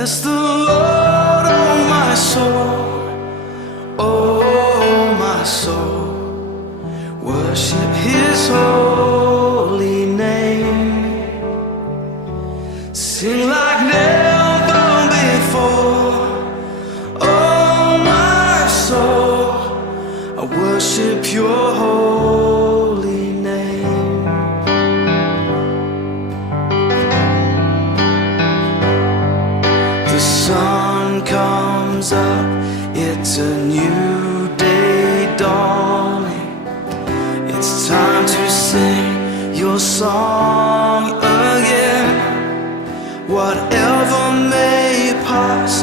Bless the Lord, oh my soul, oh my soul. Worship His holy name. Sing like never before. Oh my soul, I worship Your holy name. The sun comes up, it's a new day dawning. It's time to sing Your song again. Whatever may pass,